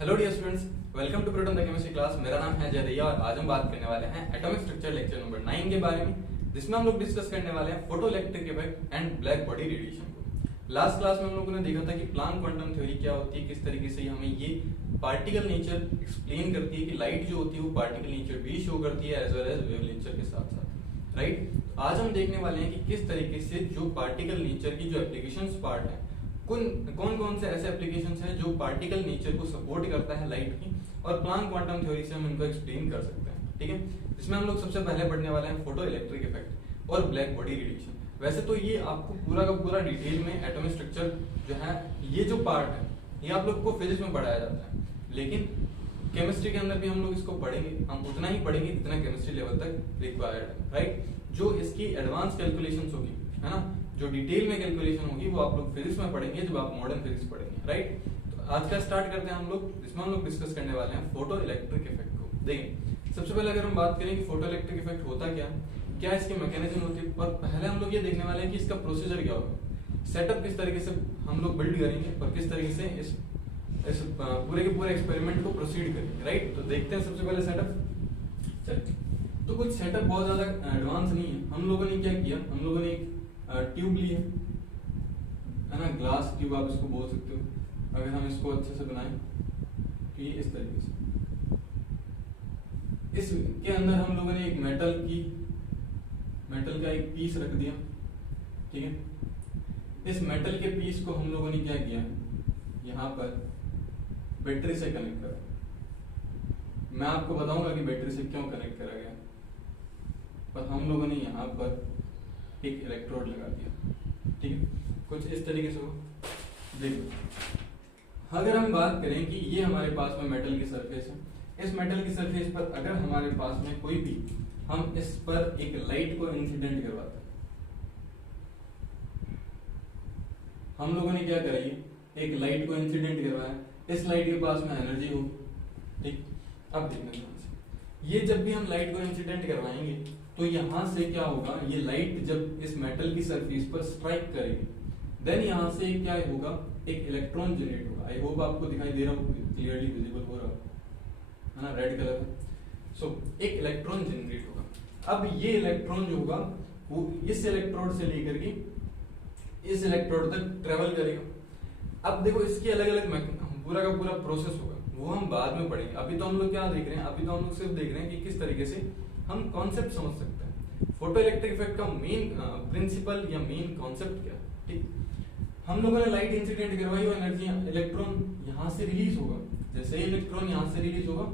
Hello dear students, welcome to Proton the chemistry class. मेरा नाम है जय दैया और आज हम बात करने वाले हैं एटॉमिक स्ट्रक्चर लेक्चर नंबर 9 के बारे में, जिसमें हम लोग डिस्कस करने वाले हैं photo electric effect and black body radiation को। लास्ट क्लास में हम लोगों ने देखा था कि प्लांक क्वांटम थ्योरी क्या होती है, किस तरीके से हमें ये पार्टिकल नेचर एक्सप्लेन करती है कि लाइट जो होती है वो पार्टिकल नेचर भी शो करती है as well as wave nature के साथ साथ, राइट। आज हम देखने वाले हैं कि किस तरीके से जो पार्टिकल नेचर की जो एप्लीकेशंस पार्ट है, कौन कौन से ऐसे एप्लीकेशंस हैं जो पार्टिकल नेचर को सपोर्ट करता है लाइट की, और प्लांक क्वांटम थ्योरी से हम इनको एक्सप्लेन कर सकते हैं, ठीक है। इसमें हम लोग सबसे पहले पढ़ने वाले हैं फोटो इलेक्ट्रिक इफेक्ट और ब्लैक बॉडी रेडिएशन। वैसे तो ये आपको पूरा का पूरा डिटेल में एटॉमिक स्ट्रक्चर जो है, ये जो पार्ट है ये आप लोग को फिजिक्स में पढ़ाया जाता है, लेकिन केमिस्ट्री के अंदर भी हम लोग इसको पढ़ेंगे। हम उतना ही पढ़ेंगे जितना केमिस्ट्री लेवल तक रिक्वायर्ड है, राइट। जो इसकी एडवांस कैलकुलेशंस होगी, है ना, जो डिटेल में कैलकुलेशन होगी वो आप लोग फिजिक्स में पढ़ेंगे जब आप मॉडर्न फिजिक्स पढ़ेंगे, राइट। तो आज का स्टार्ट करते हैं हम लोग, जिसमें हम लोग डिस्कस करने वाले हैं फोटो इलेक्ट्रिक इफेक्ट को। देखिए, सबसे पहले अगर हम बात करें कि फोटो इलेक्ट्रिक इफेक्ट होता क्या इसकी मैकेनिज्म होती है, और पहले हम लोग ये देखने वाले हैं कि इसका प्रोसीजर क्या होगा, सेटअप किस तरीके से हम लोग बिल्ड करेंगे और किस तरीके से इस पूरे के पूरे एक्सपेरिमेंट को प्रोसीड करेंगे, राइट। तो देखते हैं सबसे पहले सेटअप। चलिए, तो कुछ सेटअप बहुत ज्यादा एडवांस नहीं है। हम लोगों ने क्या किया, हम लोगों ने एक ट्यूब ली है ना, ग्लास ट्यूब आप इसको बोल सकते हो। अगर हम इसको अच्छे से बनाएं तो ये इस तरीके से, इसके अंदर हम लोगों ने एक मेटल का एक पीस रख दिया, ठीक है। इस मेटल के पीस को हम लोगों ने क्या किया, यहाँ पर बैटरी से कनेक्ट करा। मैं आपको बताऊंगा कि बैटरी से क्यों कनेक्ट करा गया, पर हम लोगों ने यहाँ पर एक इलेक्ट्रोड लगा दिया, ठीक है। कुछ इस तरीके से हो। देखो, अगर हम बात करें कि ये हमारे पास में मेटल की सरफेस है, इस मेटल की सरफेस पर अगर हमारे पास में कोई भी, हम इस पर एक लाइट को इंसिडेंट करवाते हैं, हम लोगों ने क्या करा, एक लाइट को इंसिडेंट करवाया, इस लाइट के पास में एनर्जी होगी, ठीक। अब देखना, ये जब भी हम लाइट को इंसिडेंट करवाएंगे तो यहां से क्या होगा, ये लाइट जब इस मेटल की सरफेस पर स्ट्राइक करेगी, देन यहां से क्या होगा, एक इलेक्ट्रॉन जनरेट होगा। आई होप आपको दिखाई दे रहा हो, क्लियरली विजिबल हो रहा है ना, रेड कलर है। सो एक इलेक्ट्रॉन जनरेट होगा। अब ये इलेक्ट्रॉन जो होगा वो इस इलेक्ट्रोड से लेकर के इस इलेक्ट्रोड तक ट्रेवल करेगा। अब देखो, इसकी अलग अलग पूरा का पूरा प्रोसेस होगा, वो हम बाद में पढ़ेंगे। अभी तो हम लोग क्या देख रहे हैं, अभी तो हम लोग सिर्फ देख रहे हैं कि किस तरीके से हम कॉन्सेप्ट समझ सकते हैं। फोटो इलेक्ट्रिक इफेक्ट का मेन प्रिंसिपल या मेन कॉन्सेप्ट क्या है, ठीक। हम लोगों ने लाइट इंसिडेंट करवाई और एनर्जी, इलेक्ट्रॉन यहाँ से रिलीज होगा। जैसे ही इलेक्ट्रॉन यहाँ से रिलीज होगा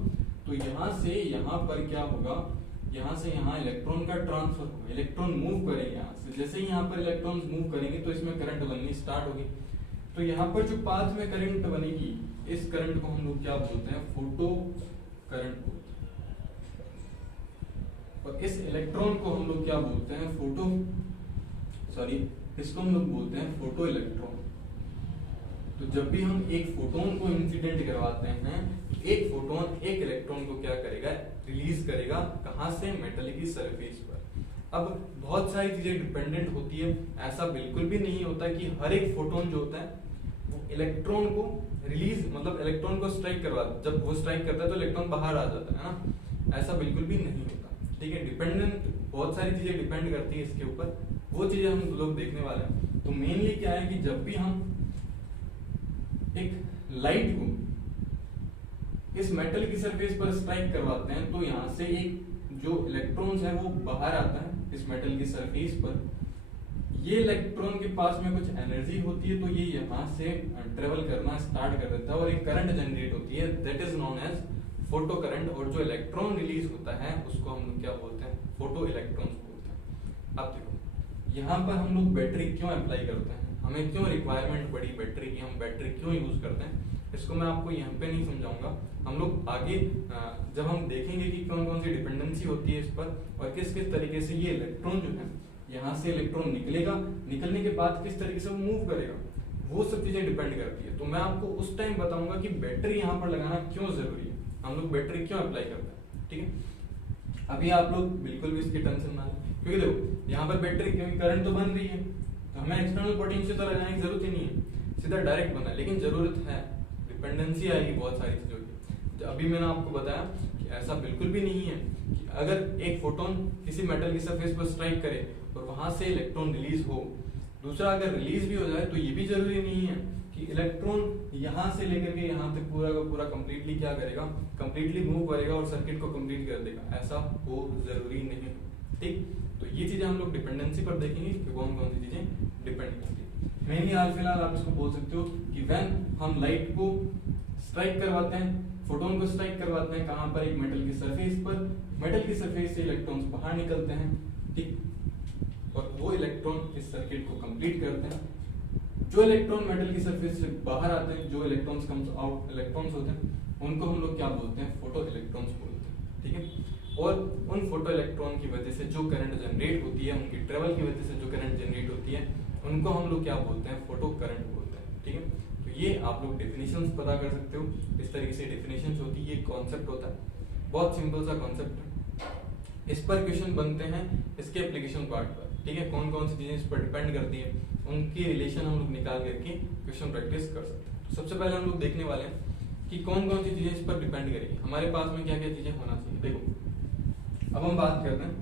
तो यहाँ से यहाँ पर क्या होगा, यहाँ से यहाँ इलेक्ट्रॉन का ट्रांसफर होगा, इलेक्ट्रॉन मूव करेंगे यहाँ से। जैसे ही यहाँ पर इलेक्ट्रॉन मूव करेंगे तो इसमें करंट बननी स्टार्ट होगी। तो यहाँ पर जो पाथ में करंट बनेगी, इस करंट को हम लोग क्या बोलते हैं, फोटो करंट बोलते हैं। और इस इलेक्ट्रॉन को हम लोग क्या बोलते हैं, इसको हम लोग बोलते हैं फोटो इलेक्ट्रॉन। तो जब भी हम एक फोटोन को इंसिडेंट करवाते हैं, एक फोटोन एक इलेक्ट्रॉन को क्या करेगा, रिलीज करेगा। कहां से, मेटल की सरफेस पर। अब बहुत सारी चीजें डिपेंडेंट होती है, ऐसा बिल्कुल भी नहीं होता कि हर एक फोटोन जो होता है वो इलेक्ट्रॉन को रिलीज, मतलब इलेक्ट्रॉन को स्ट्राइक करवा, जब वो स्ट्राइक करता है तो इलेक्ट्रॉन बाहर आ जाता है ना, ऐसा बिल्कुल भी नहीं होता, ठीक है। डिपेंडेंट, बहुत सारी चीजें डिपेंड करती है इसके ऊपर, वो चीजें हम लोग देखने वाले हैं। तो मेनली क्या है कि जब भी हम एक लाइट को इस मेटल की सरफेस पर स्ट्राइक करवाते हैं तो यहाँ से एक जो इलेक्ट्रॉन्स है वो बाहर आता है इस मेटल की सरफेस पर। ये इलेक्ट्रॉन के पास में कुछ एनर्जी होती है, तो ये यहाँ से ट्रेवल करना स्टार्ट कर देता है और एक करंट जनरेट होती है, that is known as photo current. और जो इलेक्ट्रॉन रिलीज होता है उसको हम लोग क्या बोलते हैं, फोटो इलेक्ट्रॉन्स बोलते हैं। अब देखो, यहाँ पर हम लोग बैटरी क्यों अप्लाई करते हैं, हमें क्यों रिक्वायरमेंट पड़ी बैटरी की, हम बैटरी क्यों यूज करते हैं, इसको मैं आपको यहाँ पे नहीं समझाऊंगा। हम लोग आगे जब हम देखेंगे कि कौन कौन सी डिपेंडेंसी होती है इस पर और किस किस तरीके से ये इलेक्ट्रॉन जो है, यहाँ से इलेक्ट्रॉन निकलेगा, निकलने के बाद किस तरीके से वो मूव करेगा, वो सब चीजें डिपेंड करती है। तो मैं आपको उस टाइम बताऊंगा कि बैटरी यहाँ पर लगाना क्यों जरूरी है, हम लोग बैटरी क्यों अप्लाई करते हैं, ठीक है। अभी आप लोग बिल्कुल भी इसकी टेंशन ना लें, क्योंकि देखो यहाँ पर बैटरी, क्योंकि करंट तो बन रही है, तो हमें एक्सटर्नल पोटेंशियल तो लगाने की जरूरत ही नहीं है, सीधा डायरेक्ट बना है, लेकिन जरूरत है डिपेंडेंसी आएगी बहुत सारी चीजों की। तो अभी मैंने आपको बताया कि ऐसा बिल्कुल भी नहीं है कि अगर एक फोटोन किसी मेटल की सरफेस पर स्ट्राइक करे और वहां से इलेक्ट्रॉन रिलीज हो, दूसरा अगर रिलीज भी हो जाए तो ये भी जरूरी नहीं है कि इलेक्ट्रॉन यहाँ से लेकर के यहाँ तक पूरा का पूरा कंप्लीटली क्या करेगा, कंप्लीटली मूव करेगा और सर्किट को कंप्लीट कर देगा, ऐसा हो जरूरी नहीं। ठीक, तो ये चीजें हम लोग डिपेंडेंसी पर देखेंगे कि कौन कौन सी चीजें डिपेंड करती है। मेनली हाल फिलहाल आप इसको बोल सकते हो कि व्हेन हम लाइट को स्ट्राइक करवाते हैं, फोटोन को स्ट्राइक करवाते हैं कहां पर, एक मेटल की सरफेस पर, मेटल की सरफेस से इलेक्ट्रॉन्स बाहर निकलते हैं। ठीक, और वो इलेक्ट्रॉन इस सर्किट को कंप्लीट करते हैं। जो इलेक्ट्रॉन मेटल की सरफेस से बाहर आते हैं, जो इलेक्ट्रॉन्स कम्स आउट इलेक्ट्रॉन्स होते हैं, उनको हम लोग क्या बोलते हैं, फोटो इलेक्ट्रॉन्स बोलते हैं। ठीक है, और उन फोटो इलेक्ट्रॉन की वजह से जो करंट जनरेट होती है, उनकी ट्रेवल की वजह से जो करंट जनरेट होती है, उनको हम लोग क्या बोलते हैं, फोटो करंट बोलते हैं। ठीक है, तो ये आप लोग डेफिनेशंस पता कर सकते हो, इस तरीके से डेफिनेशंस होती है, ये कॉन्सेप्ट होता है, बहुत सिंपल सा कॉन्सेप्ट है। इस पर क्वेश्चन बनते हैं इसके एप्लीकेशन पार्ट पर। ठीक है, कौन कौन सी चीजें इस पर डिपेंड करती है, उनकी रिलेशन हम लोग निकाल करके क्वेश्चन प्रैक्टिस कर सकते हैं। तो सबसे पहले हम लोग देखने वाले हैं कि कौन कौन सी चीजें इस पर डिपेंड करेगी, हमारे पास में क्या क्या चीजें होना चाहिए। देखो, अब हम बात करते हैं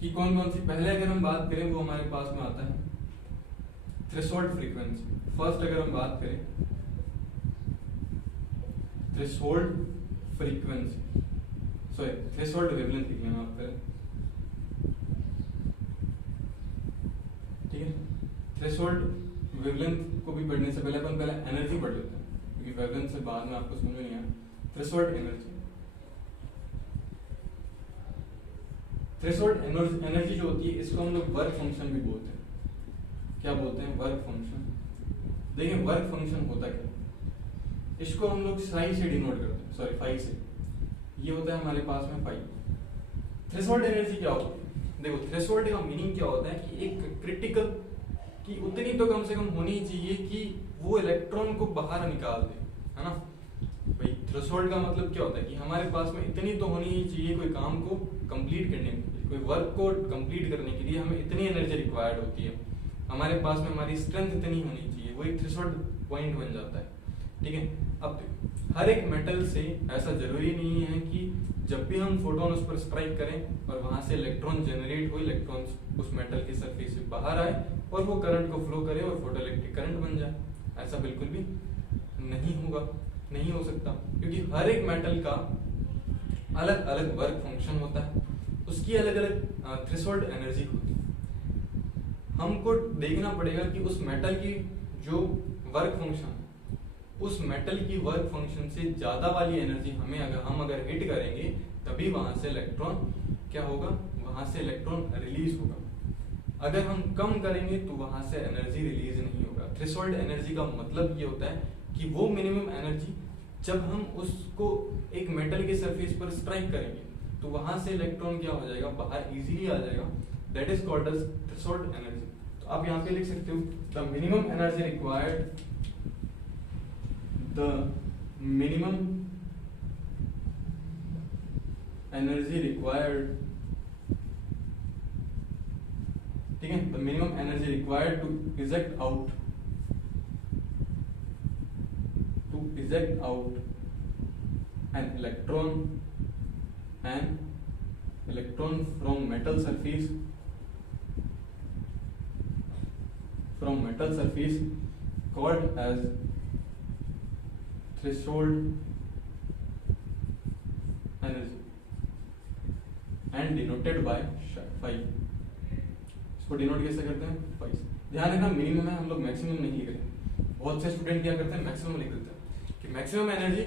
कि कौन कौन सी, पहले अगर हम बात करें वो हमारे पास में आता है थ्रेशोल्ड फ्रीक्वेंसी। फर्स्ट अगर हम बात करें threshold frequency, sorry threshold wavelength लिख लेना आप पहले। ठीक है, थ्रेशोल्ड वेवलेंथ को भी पढ़ने से पहले अपन पहले एनर्जी पढ़ लेते हैं, क्योंकि वेवलेंथ से बाद में आपको समझ में नहीं आया। थ्रेशोल्ड एनर्जी, थ्रेशोल्ड एनर्जी जो होती है, इसको हम लोग वर्क फंक्शन भी बोलते हैं। क्या बोलते हैं, वर्क फंक्शन। देखिए वर्क फंक्शन होता क्या, इसको हम लोग साई से डिनोट करते हैं, सॉरी फाई से, ये होता है हमारे पास में फाई। थ्रेशोल्ड एनर्जी क्या होती है, देखो थ्रेशोल्ड का मीनिंग क्या होता है कि एक क्रिटिकल की उतनी तो कम से कम होनी चाहिए कि वो इलेक्ट्रॉन को बाहर निकाल दे, है ना भाई। थ्रेशोल्ड का मतलब क्या होता है कि हमारे पास में इतनी तो होनी ही चाहिए, कोई काम को कंप्लीट करने के लिए, कोई वर्क को कंप्लीट करने के लिए हमें इतनी एनर्जी रिक्वायर्ड होती है, हमारे पास में हमारी स्ट्रेंथ इतनी होनी चाहिए, वो एक थ्रेशोल्ड पॉइंट बन जाता है। ठीक है, अब हर एक मेटल से ऐसा जरूरी नहीं है कि जब भी हम फोटोन उस पर स्ट्राइक करें और वहां से इलेक्ट्रॉन जनरेट हो, इलेक्ट्रॉन्स उस मेटल की सरफेस से बाहर आए और वो करंट को फ्लो करे और फोटो इलेक्ट्रिक करंट बन जाए, ऐसा बिल्कुल भी नहीं होगा, नहीं हो सकता, क्योंकि हर एक मेटल का अलग अलग वर्क फंक्शन होता है, उसकी अलग अलग थ्रेशोल्ड एनर्जी होती है। हमको देखना पड़ेगा कि उस मेटल की जो वर्क फंक्शन, उस मेटल की वर्क फंक्शन से ज्यादा वाली एनर्जी हमें अगर हिट करेंगे तभी वहां से इलेक्ट्रॉन क्या होगा, वहां से इलेक्ट्रॉन रिलीज होगा। अगर हम कम करेंगे तो वहां से एनर्जी रिलीज नहीं होगा। थ्रेशोल्ड एनर्जी का मतलब ये होता है कि वो मिनिमम एनर्जी जब हम उसको एक मेटल के सरफेस पर स्ट्राइक करेंगे तो वहां से इलेक्ट्रॉन क्या हो जाएगा, बाहर इजीली आ जाएगा, that is called as threshold energy. तो आप यहाँ पे लिख सकते हो the minimum energy required, the minimum energy required, ठीक है, the minimum energy required to eject out an electron from metal surface called as threshold energy and denoted by phi। इसको डिनोट कैसे करते हैं, phi से। ध्यान रखना मिनिमम है, हम लोग मैक्सिमम नहीं लिख रहे। बहुत से स्टूडेंट क्या करते हैं, मैक्सिमम लिख देते हैं कि मैक्सिमम एनर्जी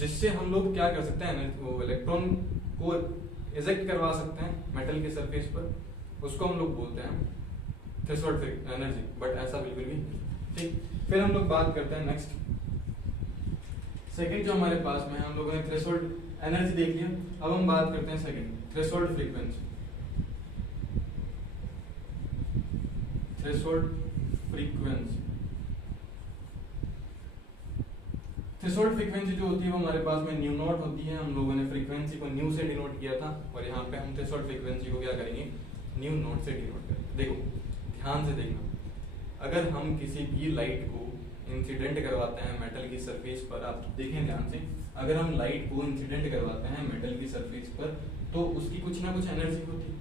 जिससे हम लोग क्या कर सकते हैं, वो इलेक्ट्रॉन को इजेक्ट करवा सकते हैं मेटल के सरफेस पर, उसको हम लोग बोलते हैं थ्रेशोल्ड एनर्जी, बट ऐसा बिल्कुल भी ठीक। फिर हम लोग बात करते हैं नेक्स्ट, सेकंड जो हमारे पास में है, हम लोगों ने थ्रेशोल्ड एनर्जी देख लिया, अब हम बात करते हैं second, threshold frequency. Threshold frequency, threshold frequency जो होती है वो हमारे पास में न्यू नॉट होती है। हम लोगों ने फ्रीक्वेंसी को न्यू से डिनोट किया था और यहाँ पे हम थ्रेशोल्ड फ्रीक्वेंसी को क्या करेंगे, न्यू नॉट से डिनोट करेंगे। देखो ध्यान से देखना, अगर हम किसी भी लाइट को इंसिडेंट करवाते हैं मेटल की सरफेस पर, आप देखें ध्यान से, अगर हम लाइट को इंसिडेंट करवाते हैं मेटल की सरफेस पर तो उसकी कुछ ना कुछ एनर्जी होती है।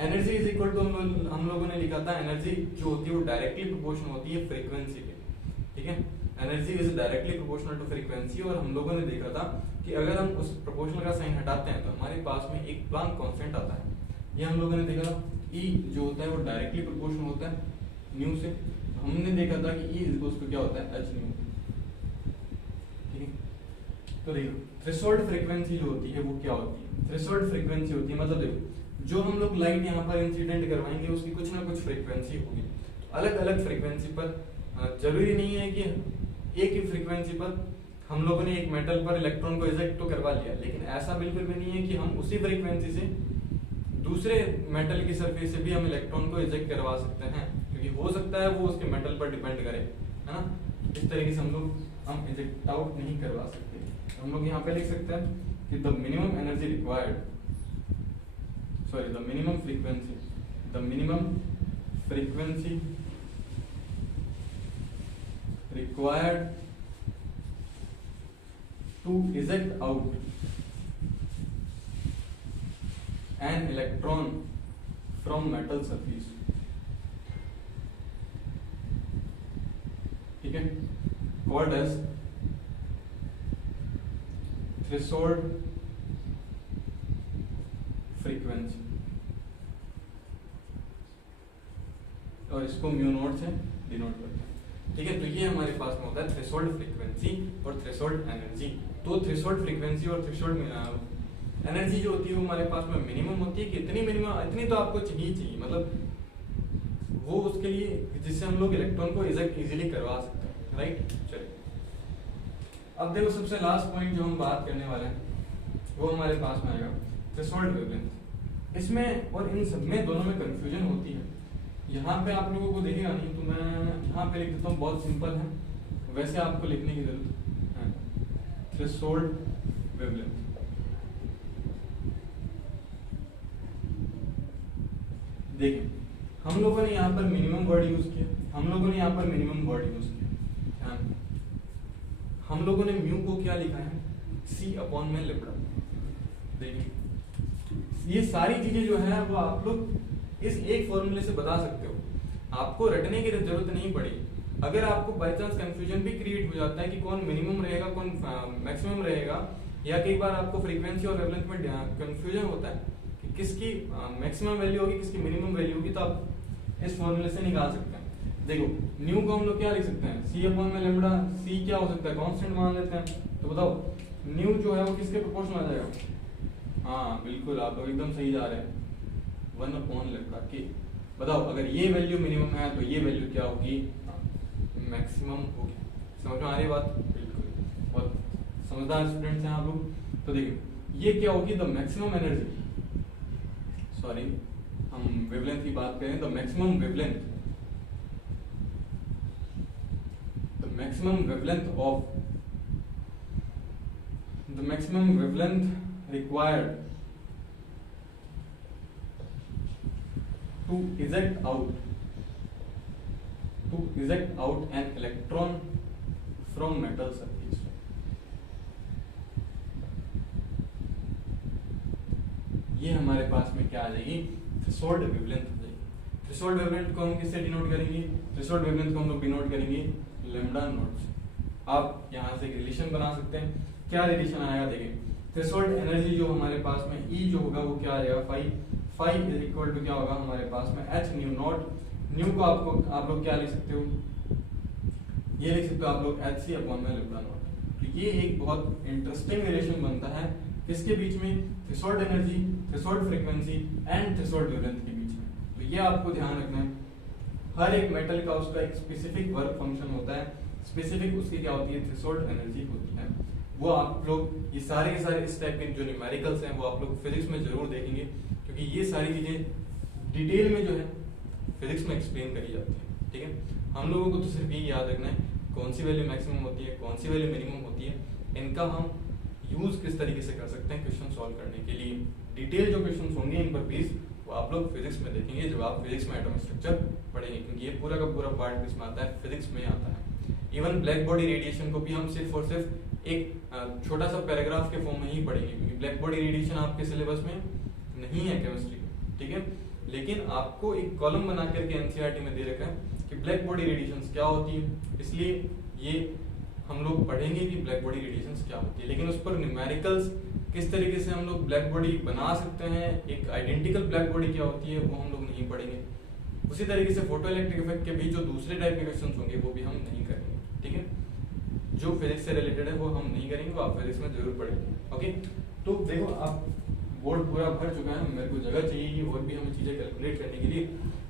एनर्जी इज इक्वल टू हम लोगों ने लिखा था, एनर्जी जो होती है वो डायरेक्टली प्रोपोर्शनल होती है फ्रीक्वेंसी के, ठीक है। Energy is directly proportional to frequency, और हम लोगों ने देखा था कि अगर हम उस प्रोपोर्शनल का साइन हटाते हैं तो हमारे पास में एक प्लांक कांस्टेंट आता है। ये हम लोगों ने देखा E जो होता है वो डायरेक्टली प्रोपोर्शनल होता है न्यू से। हमने देखा था कि E इज इक्वल टू क्या होता है h न्यू, ठीक है। तो देखो थ्रेशोल्ड फ्रीक्वेंसी जो होती है वो क्या होती है, थ्रेशोल्ड फ्रीक्वेंसी होती है मतलब देखो जो हम लोग लाइट यहाँ पर इंसिडेंट करवाएंगे उसकी कुछ ना कुछ फ्रीक्वेंसी होगी। अलग अलग फ्रीक्वेंसी पर, जरूरी नहीं है कि एक ही फ्रीक्वेंसी पर हम लोगों ने एक मेटल पर इलेक्ट्रॉन को इजेक्ट तो करवा लिया, लेकिन ऐसा बिल्कुल भी नहीं है कि हम उसी फ्रीक्वेंसी से दूसरे मेटल की सरफेस से भी हम इलेक्ट्रॉन को इजेक्ट करवा सकते हैं, क्योंकि हो सकता है वो उसके मेटल पर डिपेंड करे, है ना। इस तरीके से हम इजेक्ट आउट नहीं करवा सकते। हम लोग यहाँ पे लिख सकते हैं कि the minimum energy required, sorry the minimum frequency required to eject out an electron from metal surface, ठीक है, called as threshold frequency, और इसको म्यू नॉट से डिनोट करते हैं, ठीक है। तो ये हमारे पास में होता है थ्रेशोल्ड फ्रीक्वेंसी और थ्रेशोल्ड एनर्जी। तो थ्रेशोल्ड फ्रीक्वेंसी और थ्रेशोल्ड एनर्जी जो होती है वो हमारे पास में मिनिमम होती है कि इतनी मिनिमम, इतनी तो आपको चाहिए, मतलब वो उसके लिए जिससे हम लोग इलेक्ट्रॉन को इजेक्ट इजीली करवा सकते हैं, राइट। चलिए अब देखो सबसे लास्ट पॉइंट जो हम बात करने वाले हैं वो हमारे पास में आएगा थ्रेशोल्ड वेवलेंथ। इसमें और इन सब में दोनों में कंफ्यूजन होती है। यहाँ पे आप लोगों को देखेगा नहीं तो मैं यहाँ पे लिख देता हूँ, बहुत सिंपल है, वैसे आपको लिखने की जरूरत है, थ्रेशोल्ड वेवलेंथ। देखिए हम लोगों ने यहाँ पर मिनिमम वर्ड यूज किया, हम लोगों ने यहाँ पर मिनिमम वर्ड यूज किया, ध्यान, हम लोगों ने म्यू को क्या लिखा है, C/में लेम्डा। देखिए ये सारी चीजें जो है वो आप लोग इस एक फॉर्मूले से बता सकते हो, आपको रटने की जरूरत नहीं पड़ेगी। अगर आपको बाय चांस कंफ्यूजन भी क्रिएट हो जाता है कि कौन मिनिमम रहेगा कौन मैक्सिमम रहेगा, या कई बार आपको फ्रीक्वेंसी और वेवलेंथ में कंफ्यूजन होता है कि किसकी मैक्सिमम वैल्यू होगी किसकी मिनिमम वैल्यू होगी, तो आप इस फॉर्मूले से निकाल सकते हैं। देखो न्यू को हम लोग क्या लिख सकते हैं, C/में लेम्डा। C क्या हो सकता है, कांस्टेंट मान लेते हैं, तो बताओ न्यू जो है वो किसके प्रोपोर्शनल आ जाएगा। हाँ बिल्कुल, आप लोग एकदम सही जा रहे हैं, 1/λ के। बताओ अगर ये वैल्यू मिनिमम है तो ये वैल्यू क्या होगी, मैक्सिमम होगी। समझ में आ रही बात, बिल्कुल, बहुत समझदार स्टूडेंट्स हैं आप लोग। तो देखिए ये क्या होगी, द मैक्सिमम एनर्जी, सॉरी हम वेवलेंथ की बात करें, the maximum wavelength, the maximum wavelength of, the maximum wavelength required to eject out an electron from metal surface। ये हमारे पास में क्या आ जाएगी, थ्रेशोल्ड वेवलेंथ आ जाएगी। थ्रेशोल्ड वेवलेंथ को हम किससे डिनोट करेंगे, थ्रेशोल्ड वेवलेंथ को हम लोग डिनोट करेंगे लैम्डा नॉट से। आप यहाँ से एक रिलेशन बना सकते हैं, क्या रिलेशन आएगा देखिए, थ्रेशोल्ड एनर्जी जो हमारे पास में E जो होगा वो क्या आ जाएगा, फाइव इज इक्वल टू क्या होगा हमारे पास में h न्यू नॉट। न्यू को आप लोग क्या लिख सकते हो, ये लिख सकते हो आप लोग hc/में लेम्डा नॉट। तो ये एक बहुत इंटरेस्टिंग रिलेशन बनता है किसके बीच में, threshold energy, threshold frequency and threshold wavelength के बीच में। तो ये आपको ध्यान रखना है, हर एक मेटल का उसका एक स्पेसिफिक वर्क फंक्शन होता है, स्पेसिफिक उसकी क्या होती है, थ्रेशोल्ड एनर्जी होती है। वो आप लोग ये सारे इस टाइप के जो न्यूमेरिकल्स हैं वो आप लोग फिजिक्स में जरूर देखेंगे, क्योंकि ये सारी चीजें डिटेल में जो है फिजिक्स में एक्सप्लेन करी जाती है, ठीक है। हम लोगों को तो सिर्फ ये याद रखना है कौन सी वैल्यू मैक्सिमम होती है, कौन सी वैल्यू मिनिमम होती है, इनका हम यूज किस तरीके से कर सकते हैं क्वेश्चन सॉल्व करने के लिए। डिटेल जो क्वेश्चन होंगे इन पर प्लीज वो आप लोग फिजिक्स में देखेंगे जब आप फिजिक्स में एटॉमिक स्ट्रक्चर पढ़ेंगे, क्योंकि ये पूरा का पूरा पार्ट किसमें आता है, फिजिक्स में आता है। इवन ब्लैक बॉडी रेडिएशन को भी हम सिर्फ और सिर्फ एक छोटा सा पैराग्राफ के फॉर्म में ही पढ़ेंगे, क्योंकि ब्लैक बॉडी रेडिएशन आपके सिलेबस में नहीं है केमिस्ट्री में, ठीक है। लेकिन आपको एक कॉलम बना करके एनसीईआरटी में दे रखा है कि ब्लैक बॉडी रेडिएशन क्या होती है, इसलिए ये हम लोग पढ़ेंगे कि ब्लैक बॉडी रेडिएशन क्या होती है। लेकिन उस पर न्यूमेरिकल्स किस तरीके से हम लोग ब्लैक बॉडी बना सकते हैं, एक आइडेंटिकल ब्लैक बॉडी क्या होती है, वो हम लोग नहीं पढ़ेंगे। उसी तरीके से फोटो इलेक्ट्रिक इफेक्ट के भी जो दूसरे टाइप के क्वेश्चन होंगे वो भी हम नहीं करेंगे, ठीक है। जो फिजिक्स से रिलेटेड है वो हम नहीं करेंगे, वो आप फिजिक्स में जरूर पढ़ेंगे, ओके। तो देखो आप बोर्ड पूरा भर चुका है, मेरे को जगह चाहिए और भी हमें चीजें कैलकुलेट करने के लिए।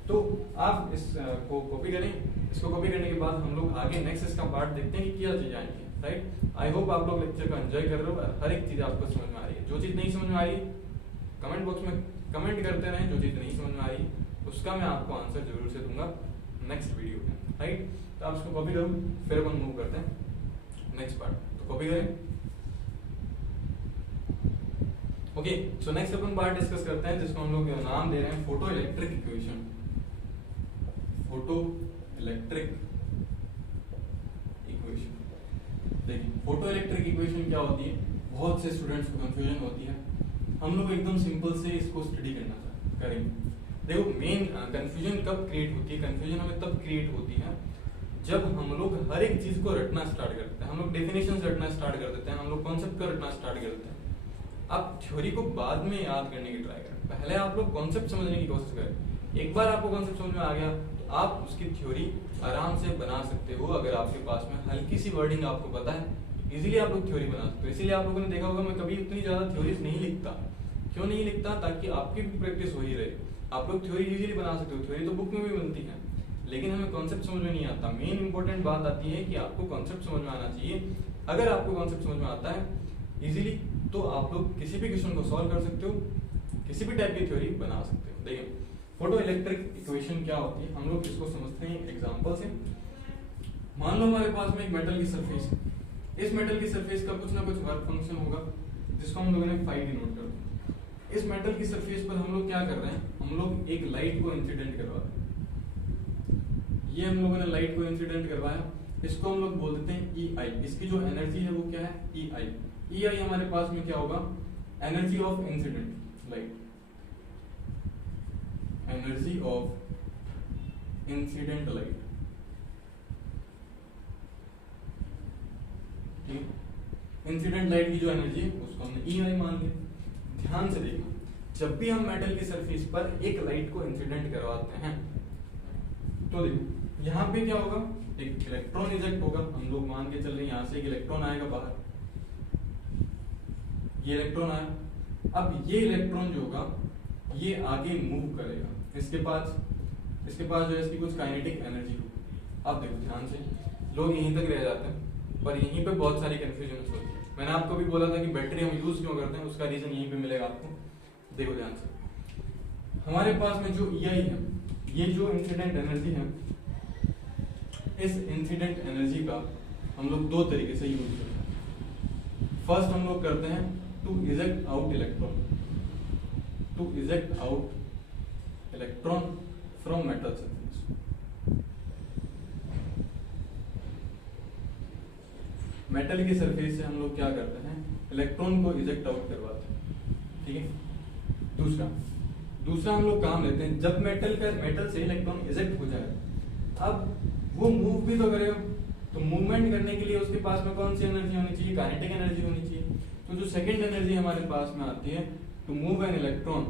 तो आप इसको कॉपी करें, इसको कॉपी करने के बाद हम लोग आगे नेक्स्ट इसका पार्ट देखते हैं कि क्या चीजें आएंगी, राइट। आई होप आप लोग लेक्चर को एंजॉय कर रहे हो और हर एक चीज आपको समझ में आ रही है। जो चीज नहीं समझ में आ रही कमेंट बॉक्स में कमेंट करते रहें, जो चीज नहीं समझ में आ रही उसका मैं आपको आंसर जरूर से दूंगा नेक्स्ट वीडियो में, राइट। तो आप इसको कॉपी करो, फिर अपन मूव करते हैं नेक्स्ट पार्ट। तो कॉपी करें, ओके। सो नेक्स्ट अपन पार्ट डिस्कस करते हैं जिसको हम लोग नाम दे रहे हैं photo electric equation. Photo electric equation, देखिए फोटो इलेक्ट्रिक इक्वेशन क्या होती है, बहुत से स्टूडेंट्स को कंफ्यूजन होती है। हम लोग एकदम सिंपल से इसको स्टडी करना करेंगे। देखो मेन कंफ्यूजन कब क्रिएट होती है, कंफ्यूजन हमें तब क्रिएट होती है जब हम लोग हर एक चीज को रटना स्टार्ट करते हैं, हम लोग डेफिनेशन रटना स्टार्ट कर देते हैं, हम लोग कॉन्सेप्ट को रटना स्टार्ट कर देते हैं। आप थ्योरी को बाद में याद करने की ट्राई करें, पहले आप लोग कॉन्सेप्ट समझने की कोशिश करें। एक बार आपको कॉन्सेप्ट समझ में आ गया तो आप उसकी थ्योरी आराम से बना सकते हो। अगर आपके पास में हल्की सी वर्डिंग आपको पता है तो इजीली आप लोग थ्योरी बना सकते हो। इसीलिए आप लोगों ने देखा होगा मैं कभी इतनी ज्यादा थ्योरीज नहीं लिखता। क्यों नहीं लिखता? ताकि आपकी भी प्रैक्टिस हो ही रहे, आप लोग थ्योरी इजीली बना सकते हो। थ्योरी तो बुक में भी बनती है, लेकिन हमें कॉन्सेप्ट समझ में नहीं आता। मेन इंपॉर्टेंट बात आती है कि आपको कॉन्सेप्ट समझ में आना चाहिए। अगर आपको कॉन्सेप्ट समझ में आता है इजीली तो आप लोग किसी भी क्वेश्चन को सॉल्व कर सकते हो, किसी भी टाइप की थ्योरी बना सकते हो। देखिए फोटो इलेक्ट्रिक इक्वेशन क्या होती है, हम लोग इसको समझते हैं एग्जांपल से। मान लो हमारे पास में एक मेटल की सरफेस है, इस मेटल की सरफेस का कुछ ना कुछ वर्क फंक्शन होगा जिसको हम लोगों ने फाई डिनोट करते हैं। इस मेटल की सरफेस पर हम लोग क्या कर रहे हैं, हम लोग एक लाइट को इंसिडेंट करवा रहे हैं। ये हम लोगों ने लाइट को इंसिडेंट करवाया, इसको हम लोग बोल देते हैं ई आई। इसकी जो एनर्जी है वो क्या है, ई आई। ई आई हमारे पास में क्या होगा, energy of incident light, energy of incident light, ठीक। इंसिडेंट लाइट की जो एनर्जी है उसको हमने ई आई मान लिया। ध्यान से देखो, जब भी हम मेटल की सरफेस पर एक लाइट को इंसिडेंट करवाते हैं तो देखो यहाँ पे क्या होगा, एक इलेक्ट्रॉन इजेक्ट होगा। हम लोग मान के चल रहे हैं यहाँ से एक इलेक्ट्रॉन आएगा बाहर, ये इलेक्ट्रॉन आया। अब ये इलेक्ट्रॉन जो होगा ये आगे मूव करेगा, इसके पास जो है इसकी कुछ काइनेटिक एनर्जी होगी। अब देखो ध्यान से, लोग यहीं तक रह जाते हैं पर यहीं पे बहुत सारी कंफ्यूजन होती है। मैंने आपको भी बोला था कि बैटरी हम यूज क्यों करते हैं, उसका रीजन यहीं पे मिलेगा आपको। देखो ध्यान से, हमारे पास में जो ई आई है, ये जो इंसिडेंट एनर्जी है, इस इंसिडेंट एनर्जी का हम लोग दो तरीके से यूज करते हैं। फर्स्ट हम लोग करते हैं to eject out electron, to eject out electron from metal surface. Metal की सरफेस से हम लोग क्या करते हैं, इलेक्ट्रॉन को इजेक्ट आउट करवाते हैं, ठीक है। दूसरा हम लोग काम लेते हैं, जब मेटल से इलेक्ट्रॉन इजेक्ट हो जाए, अब वो मूव भी तो करेगा, तो मूवमेंट करने के लिए उसके पास में कौन सी एनर्जी होनी चाहिए, काइनेटिक एनर्जी होनी चाहिए। तो जो सेकंड एनर्जी हमारे पास में आती है, to move an electron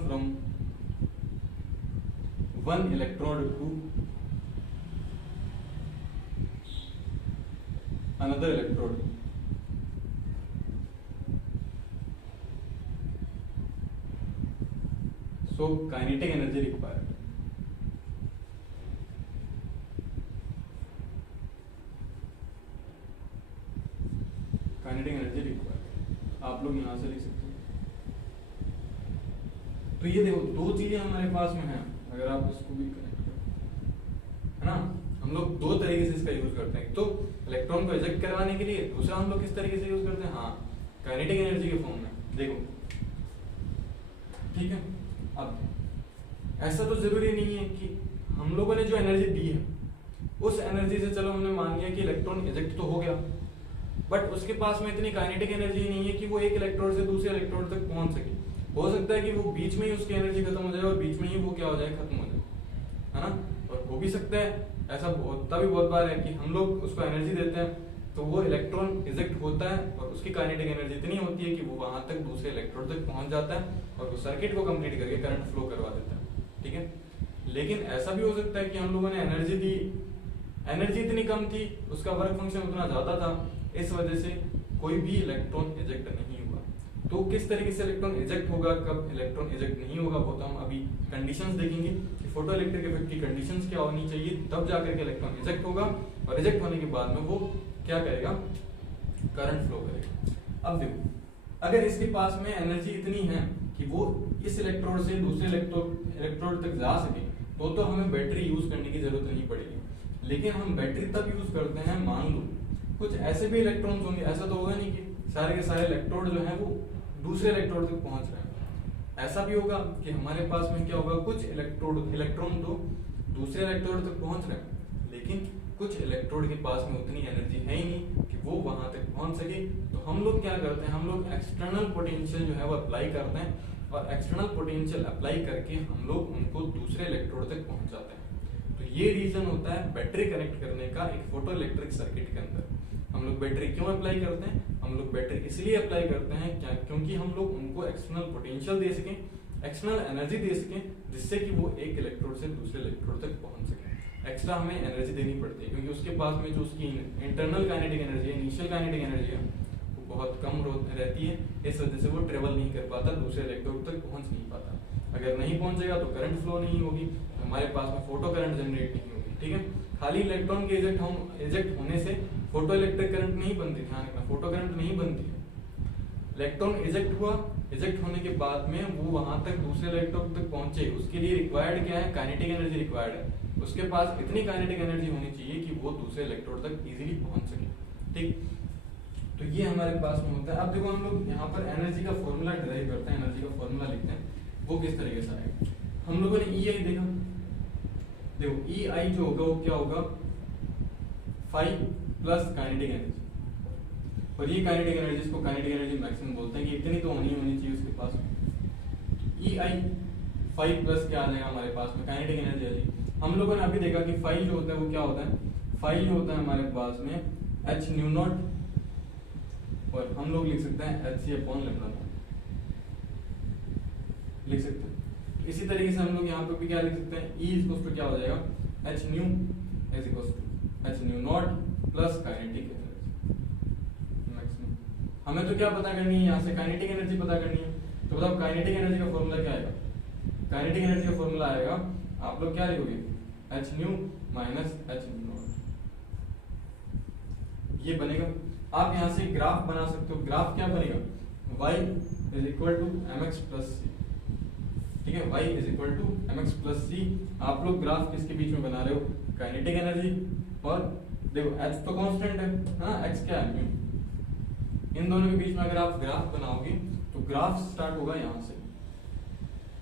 from one electrode to another electrode. So kinetic energy required. Kinetic energy required, आप लोग यहां से लिख सकते हैं। तो ये देखो दो चीजें हमारे पास में हैं, अगर आप इसको भी कनेक्ट करें, है ना। हम लोग दो तरीके से इसका यूज करते हैं, तो इलेक्ट्रॉन को इजेक्ट करवाने के लिए, दूसरा हम लोग किस तरीके से यूज करते हैं, हाँ काइनेटिक एनर्जी के फॉर्म में। देखो ठीक है, अब ऐसा तो जरूरी नहीं है कि हम लोगों ने जो एनर्जी दी है उस एनर्जी से चलो हमने मान लिया कि इलेक्ट्रॉन इजेक्ट तो हो गया, बट उसके पास में इतनी काइनेटिक एनर्जी नहीं है कि वो एक इलेक्ट्रोड से दूसरे इलेक्ट्रोड तक पहुंच सके। हो सकता है कि वो बीच में ही उसकी एनर्जी खत्म हो जाए और बीच में ही वो क्या हो जाए, खत्म हो जाए, है ना। और हो भी सकता है, ऐसा होता भी बहुत बार है कि हम लोग उसको एनर्जी देते हैं तो वो इलेक्ट्रॉन इजेक्ट होता है और उसकी काइनेटिक एनर्जी इतनी होती है कि वो वहां तक दूसरे इलेक्ट्रोड तक पहुंच जाता है और वो सर्किट को कंप्लीट करके करंट फ्लो करवा देता है, ठीक है। लेकिन ऐसा भी हो सकता है कि हम लोगों ने एनर्जी दी, एनर्जी इतनी कम थी, उसका वर्क फंक्शन उतना ज्यादा था, इस वजह से कोई भी इलेक्ट्रॉन इजेक्ट नहीं हुआ। तो किस तरीके से इलेक्ट्रॉन इजेक्ट होगा, कब इलेक्ट्रॉन इजेक्ट नहीं होगा, वो तो हम अभी कंडीशंस देखेंगे कि फोटो इलेक्ट्रिक इफेक्ट की कंडीशंस क्या होनी चाहिए, तब जाकर के इलेक्ट्रॉन इजेक्ट होगा और इजेक्ट होने के बाद में वो क्या करेगा, करंट फ्लो करेगा। अब देखो, अगर इसके पास में एनर्जी इतनी है कि वो इस इलेक्ट्रोड से दूसरे इलेक्ट्रोड तक जा सके तो हमें बैटरी यूज करने की जरूरत नहीं पड़ेगी। लेकिन हम बैटरी तब यूज करते हैं, मान लो कुछ ऐसे भी इलेक्ट्रॉन्स होंगे, ऐसा तो होगा नहीं कि सारे के सारे इलेक्ट्रोड जो है वो दूसरे इलेक्ट्रोड तक पहुंच रहे हैं। ऐसा भी होगा कि हमारे पास में क्या होगा, कुछ इलेक्ट्रॉन तो दूसरे इलेक्ट्रोड तक पहुंच रहे हैं, लेकिन कुछ इलेक्ट्रोड के पास में उतनी एनर्जी है ही नहीं कि वो वहां तक पहुंच सके। तो हम लोग क्या करते हैं, हम लोग एक्सटर्नल पोटेंशियल जो है वो अप्लाई करते हैं और एक्सटर्नल पोटेंशियल अप्लाई करके हम लोग उनको दूसरे इलेक्ट्रोड तक पहुंचाते हैं। तो ये रीजन होता है बैटरी कनेक्ट करने का एक फोटो इलेक्ट्रिक सर्किट के अंदर। हम लोग बैटरी क्यों अप्लाई करते हैं, हम लोग बैटरी इसलिए अप्लाई करते हैं क्या, क्योंकि हम लोग उनको एक्सटर्नल पोटेंशियल दे सकें, एक्सटर्नल एनर्जी दे सकें, जिससे कि वो एक इलेक्ट्रोड से दूसरे इलेक्ट्रोड तक पहुंच सके। एक्स्ट्रा हमें एनर्जी देनी पड़ती है क्योंकि उसके पास में जो उसकी इंटरनल काइनेटिक एनर्जी है, इनिशियल काइनेटिक एनर्जी है, वो बहुत कम रहती है। इस वजह से वो ट्रेवल नहीं कर पाता, दूसरे इलेक्ट्रोड तक पहुंच नहीं पाता। अगर नहीं पहुंचेगा तो करंट फ्लो नहीं होगी, हमारे पास में फोटो करंट जनरेट नहीं होगी, ठीक है। खाली इलेक्ट्रॉन के इजेक्ट होने से फोटो इलेक्ट्रिक करंट नहीं बनती, ध्यान रखना, फोटो करंट नहीं बनती है। इलेक्ट्रॉन इजेक्ट हुआ, इजेक्ट होने के बाद में वो वहां तक दूसरे इलेक्ट्रोड तक पहुंचे, उसके लिए रिक्वायर्ड क्या है, काइनेटिक एनर्जी रिक्वायर्ड है। उसके पास इतनी काइनेटिक एनर्जी होनी चाहिए कि वो दूसरे इलेक्ट्रोड तक इजीली पहुंच सके, ठीक। तो ये हमारे पास में होता है। अब देखो हम लोग यहाँ पर एनर्जी का फॉर्मूला डिराइव करते हैं, एनर्जी का फॉर्मूला लिखते हैं, वो किस तरीके से आएगा। हम लोगों ने EI देखा, देखो EI जो होगा वो क्या होगा, 5 प्लस काइनेटिक एनर्जी, और ये काइनेटिक एनर्जी, इसको काइनेटिक एनर्जी मैक्सिमम बोलते हैं कि इतनी तो होनी चाहिए उसके पास। EI 5 प्लस क्या आ जाएगा हमारे पास में, काइनेटिक एनर्जी आ जाएगी। हम लोगों ने अभी देखा कि 5 जो होता है वो क्या होता है, 5 जो होता है हमारे पास में h न्यू नॉट, और हम लोग लिख सकते हैं hc अपॉन लैम्डा नॉट, लिख सकते हैं। इसी तरीके से हम लोग यहाँ पे भी क्या लिख सकते हैं, E इक्वल्स टू क्या हो जाएगा, h nu is equals to h nu naught plus kinetic energy maximum. हमें तो क्या पता करनी है, यहाँ से काइनेटिक एनर्जी पता करनी है। तो बताओ काइनेटिक एनर्जी का फॉर्मूला क्या आएगा, काइनेटिक एनर्जी का फॉर्मूला आएगा, आप लोग क्या लिखोगे, h new minus h nu not, ये बनेगा। आप यहाँ से ग्राफ बना सकते हो, ग्राफ क्या बनेगा, y is equal to mx plus c, ठीक है, y is equal to mx plus c। आप लोग ग्राफ किसके बीच में बना रहे हो, काइनेटिक एनर्जी, और देखो h तो कांस्टेंट है, हाँ x क्या है, म्यू। इन दोनों के बीच में अगर आप ग्राफ बनाओगे तो ग्राफ स्टार्ट होगा यहाँ से,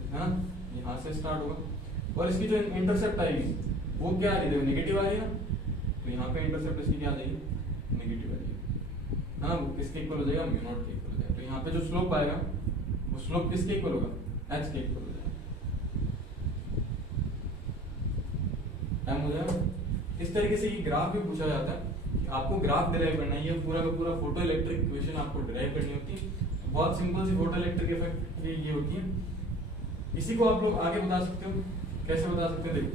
है ना, यहाँ से स्टार्ट होगा, और इसकी जो इंटरसेप्ट आएगी वो क्या आ रही है, नेगेटिव आ रही है ना, तो यहाँ पे इंटरसेप्ट इसकी क्या आ जाएगी, नेगेटिव आ रही है, हाँ, वो किसके इक्वल हो जाएगा, म्यू नॉट के इक्वल हो जाएगा। तो यहाँ पे जो स्लोप आएगा वो स्लोप किसके इक्वल होगा, h के इक्वल हो जाएगा, m हो जाएगा। इस तरीके से ये ग्राफ भी पूछा जाता है कि आपको ग्राफ डिराइव करना है, ये पूरा का पूरा फोटो इलेक्ट्रिक इक्वेशन आपको डिराइव करनी होती है। बहुत सिंपल सी फोटो इलेक्ट्रिक इफेक्ट ये होती है। इसी को आप लोग आगे बता सकते हो, कैसे बता सकते हैं, देखो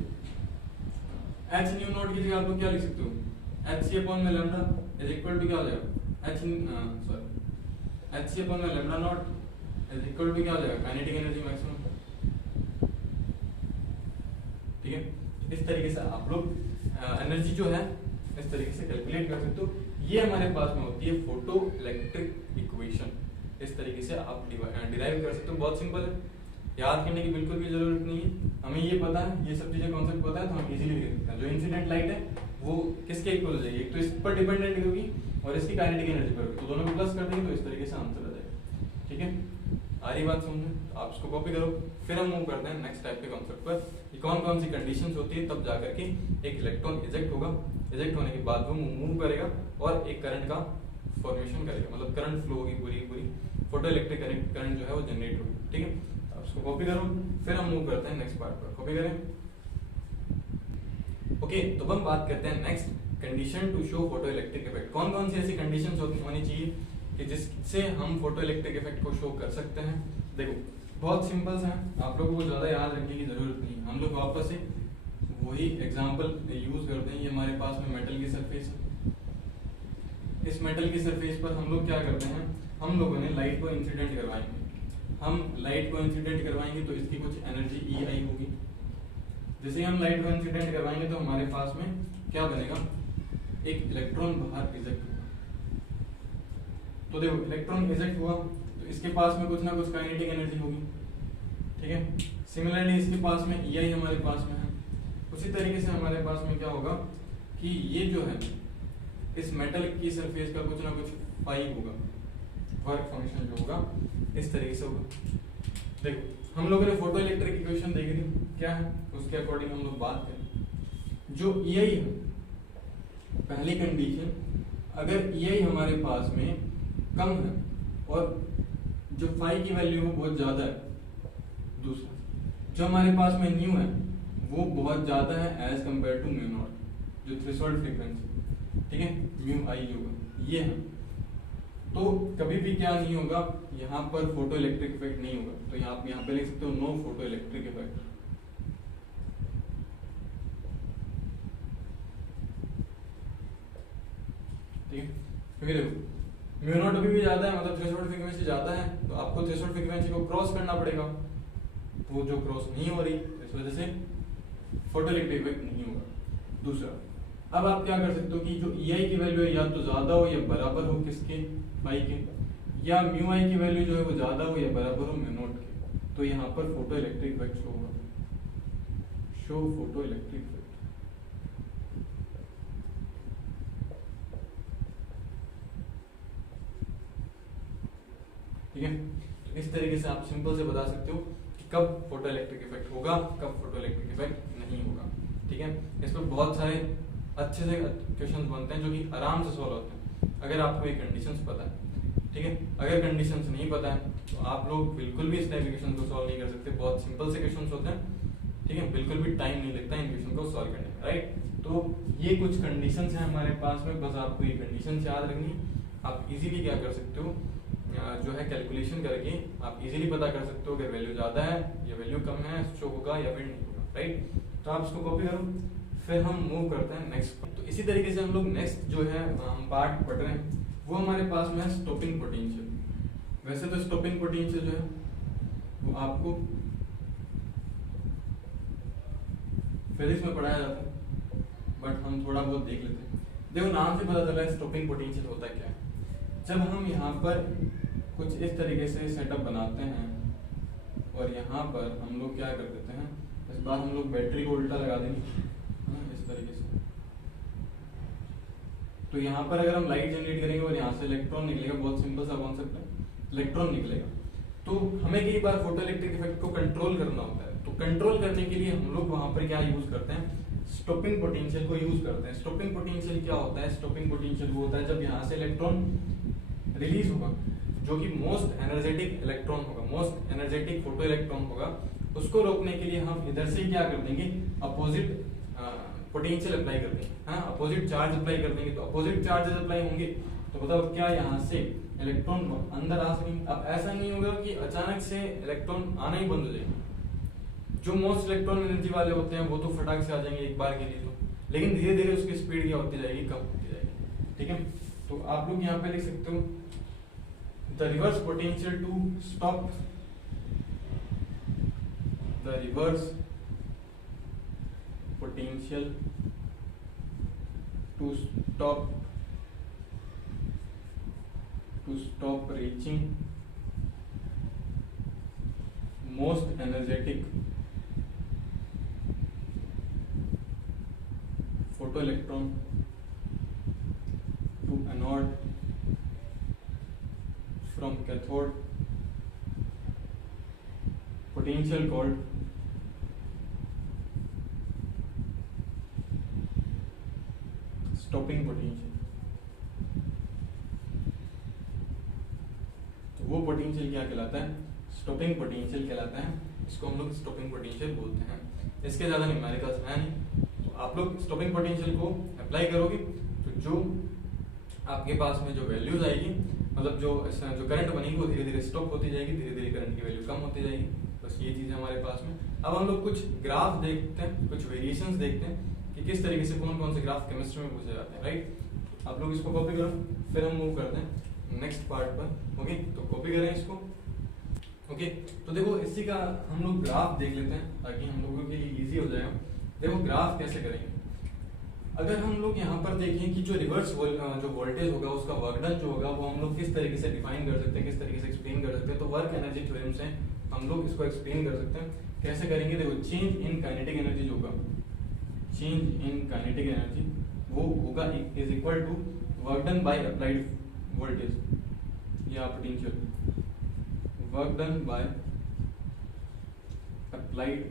h न्यू नॉट की जगह आप लोग क्या लिख सकते हो, hc अपॉन में लैम्डा इज इक्वल टू क्या हो जाएगा, hc अपॉन में lambda naught is equal to क्या हो जाएगा, काइनेटिक एनर्जी मैक्सिमम, ठीक है। इस तरीके से आप लोग एनर्जी जो है इस तरीके से कैलकुलेट कर सकते हो। ये हमारे पास में होती है फोटो इलेक्ट्रिक इक्वेशन, इस तरीके से आप डिराइव कर सकते हो। बहुत सिंपल है, याद करने की बिल्कुल भी जरूरत नहीं है, हमें ये पता है, ये सब चीजें कॉन्सेप्ट पता है तो हम इजीली लिख सकते हैं। जो इंसिडेंट लाइट है वो किसके इक्वल हो जाएगी, एक तो इस पर डिपेंडेंट होगी और इसकी काइनेटिक एनर्जी पर होगी, तो दोनों को प्लस कर देंगे तो इस तरीके से आंसर आ जाएगा, ठीक है। आ रही बात समझ में? तो आप इसको कॉपी करो। फिर हम मूव करते हैं नेक्स्ट टाइप के कॉन्सेप्ट पर कि कौन कौन सी कंडीशंस होती है तब जाकर के एक इलेक्ट्रॉन इजेक्ट होगा, इजेक्ट होने के बाद वो मूव करेगा और एक करंट का फॉर्मेशन करेगा, मतलब करंट फ्लो होगी पूरी पूरी फोटो इलेक्ट्रिक करंट जो है वो जनरेट होगी। ठीक है, आप इसको कॉपी करो। फिर हम मूव करते हैं नेक्स्ट पार्ट पर, कॉपी करें। ओके, तो हम बात करते हैं next condition to show photo electric effect. कौन कौन सी ऐसी कंडीशंस होनी चाहिए कि जिससे हम फोटो इलेक्ट्रिक इफेक्ट को शो कर सकते हैं। देखो बहुत सिंपल सा है, आप लोगों को ज्यादा याद रखने की जरूरत नहीं है। हम लोग वापस से वही एग्जांपल यूज करते हैं। ये हमारे पास में मेटल की सरफेस है। इस मेटल की सरफेस पर हम लोग क्या करते हैं, हम लोगों ने लाइट को इंसिडेंट करवाएंगे। हम लाइट को इंसिडेंट करवाएंगे तो इसकी कुछ एनर्जी ई आई होगी। जैसे हम लाइट को इंसिडेंट करवाएंगे तो हमारे पास में क्या बनेगा, एक इलेक्ट्रॉन बाहर इजेक्ट होगा। तो देखो इलेक्ट्रॉन इजेक्ट हुआ तो इसके पास में कुछ ना कुछ काइनेटिक एनर्जी होगी। ठीक है, सिमिलरली इसके पास में ई आई हमारे पास में है। उसी तरीके से हमारे पास में क्या होगा कि ये जो है इस मेटल की सरफेस का कुछ ना कुछ पाई होगा, वर्क फंक्शन जो होगा इस तरीके से होगा। देखो हम लोगों ने फोटो इलेक्ट्रिक इक्वेशन देखी थी, क्या है उसके अकॉर्डिंग हम लोग बात करें। जो ई आई है, पहली कंडीशन, अगर ई आई हमारे पास में कम है और जो फाई की वैल्यू है बहुत ज्यादा है। दूसरा, जो हमारे पास में न्यू है वो बहुत ज्यादा है as compare to mu naught, जो थ्रेशोल्ड फ्रीक्वेंसी। ठीक है, म्यू आई जो है ये है। तो कभी भी क्या नहीं होगा, यहाँ पर फोटो इलेक्ट्रिक इफेक्ट नहीं होगा। तो यहाँ पे लिख सकते हो नो फोटो इलेक्ट्रिक इफेक्ट। ठीक है, क्योंकि देखो म्यू नॉट अभी भी ज्यादा है, मतलब थ्रेशोल्ड फ्रीक्वेंसी ज्यादा है, तो आपको थ्रेशोल्ड फ्रीक्वेंसी को क्रॉस करना पड़ेगा। वो जो क्रॉस नहीं हो रही, इस वजह से फोटो इलेक्ट्रिक इफेक्ट नहीं होगा। दूसरा, अब आप क्या कर सकते हो कि जो ई आई की वैल्यू है या तो ज्यादा हो या बराबर हो किसके, फाई के, या म्यू आई की वैल्यू जो है वो ज्यादा हो या बराबर हो म्यू नॉट के। तो यहाँ पर फोटो इलेक्ट्रिक इफेक्ट शो होगा, शो फोटो इलेक्ट्रिक इफेक्ट। ठीक है, तो इस तरीके से आप सिंपल से बता सकते हो कि कब फोटो इलेक्ट्रिक इफेक्ट होगा, कब फोटो इलेक्ट्रिक इफेक्ट नहीं होगा। ठीक है, इस पर बहुत सारे अच्छे से क्वेश्चंस बनते हैं जो कि आराम से सॉल्व होते हैं अगर आपको ये कंडीशंस पता है। ठीक है, अगर कंडीशंस नहीं पता है तो आप लोग बिल्कुल भी इस टाइप के क्वेश्चन को सॉल्व नहीं कर सकते। बहुत सिंपल से क्वेश्चंस होते हैं। ठीक है, बिल्कुल भी टाइम नहीं लगता इन क्वेश्चन को सॉल्व करने में, राइट। तो ये कुछ कंडीशंस हैं हमारे पास में, बस आपको ये कंडीशंस याद रखनी। आप इजीली क्या कर सकते हो, जो है कैलकुलेशन करके आप इजीली पता कर सकते हो अगर वैल्यू ज्यादा है या वैल्यू कम है, शो होगा या फिर नहीं होगा, राइट। तो आप इसको कॉपी करो, फिर हम मूव करते हैं नेक्स्ट। तो इसी तरीके से हम लोग नेक्स्ट जो है हम पार्ट पढ़ रहे हैं वो हमारे पास में है स्टॉपिंग पोटेंशियल। वैसे तो स्टॉपिंग पोटेंशियल जो है वो आपको फिजिक्स में पढ़ाया जाता है, बट हम थोड़ा बहुत देख लेते हैं। देखो नाम से पता चला है स्टॉपिंग पोटेंशियल होता क्या है। जब हम यहाँ पर कुछ इस तरीके से सेटअप बनाते हैं और यहाँ पर हम लोग क्या कर देते हैं, इस बार हम लोग बैटरी को उल्टा लगा देंगे इस तरीके से। तो यहाँ पर अगर हम लाइट जनरेट करेंगे और यहाँ से इलेक्ट्रॉन निकलेगा, बहुत सिंपल सा कॉन्सेप्ट है, इलेक्ट्रॉन निकलेगा। तो हमें कई बार फोटो इलेक्ट्रिक इफेक्ट को कंट्रोल करना होता है। तो कंट्रोल करने के लिए हम लोग वहां पर क्या यूज करते हैं, स्टॉपिंग पोटेंशियल को यूज करते हैं। स्टॉपिंग पोटेंशियल क्या होता है, स्टॉपिंग पोटेंशियल वो होता है जब यहाँ से इलेक्ट्रॉन रिलीज होगा, जो कि मोस्ट एनर्जेटिक इलेक्ट्रॉन होगा, मोस्ट एनर्जेटिक फोटो इलेक्ट्रॉन होगा, उसको रोकने के लिए हम इधर से क्या कर देंगे, अपोजिट पोटेंशियल अप्लाई कर देंगे, हाँ अपोजिट चार्ज अप्लाई कर देंगे। तो अपोजिट चार्जेस अप्लाई होंगे तो बताओ क्या यहाँ से इलेक्ट्रॉन अंदर आ सकेंगे। अब ऐसा नहीं होगा कि अचानक से इलेक्ट्रॉन आना ही बंद हो जाएंगे। जो मोस्ट इलेक्ट्रॉन एनर्जी वाले होते हैं वो तो फटाक से आ जाएंगे एक बार के लिए, तो लेकिन धीरे धीरे उसकी स्पीड क्या होती जाएगी, कम होती जाएगी। ठीक है, तो आप लोग यहाँ पे लिख सकते हो the reverse potential to stop, the reverse potential to stop reaching most energetic photoelectron to anode from cathode potential called stopping potential। तो वो पोटेंशियल क्या कहलाता है? स्टॉपिंग पोटेंशियल कहलाता है। इसको हम लोग स्टॉपिंग पोटेंशियल बोलते हैं। इसके ज्यादा न्यूमेरिकल्स है नहीं, तो आप लोग स्टॉपिंग पोटेंशियल को अप्लाई करोगे तो जो आपके पास में जो वैल्यूज आएगी, मतलब जो करंट बनेगी वो धीरे धीरे स्टॉप होती जाएगी, धीरे धीरे करंट की वैल्यू कम होती जाएगी। बस ये चीज है हमारे पास में। अब हम लोग कुछ ग्राफ देखते हैं, कुछ वेरिएशंस देखते हैं कि किस तरीके से कौन कौन से ग्राफ केमिस्ट्री में पूछे जाते हैं, राइट। आप लोग इसको कॉपी करो, फिर हम मूव करते हैं नेक्स्ट पार्ट पर। ओके, तो कॉपी करें इसको। ओके, तो देखो इसी का हम लोग ग्राफ देख लेते हैं ताकि हम लोगों के लिए इजी हो जाएगा। देखो ग्राफ कैसे करेंगे, अगर हम लोग यहाँ पर देखें कि जो रिवर्स जो वोल्टेज होगा उसका वर्क डन जो होगा वो हम लोग किस तरीके से डिफाइन कर सकते हैं, किस तरीके से एक्सप्लेन कर सकते हैं, तो वर्क एनर्जी थ्योरम से हम लोग इसको एक्सप्लेन कर सकते हैं। कैसे करेंगे? देखो चेंज इन काइनेटिक एनर्जी जो होगा, चेंज इन काइनेटिक एनर्जी वो होगा is equal to work done by applied voltage या potential, work done by applied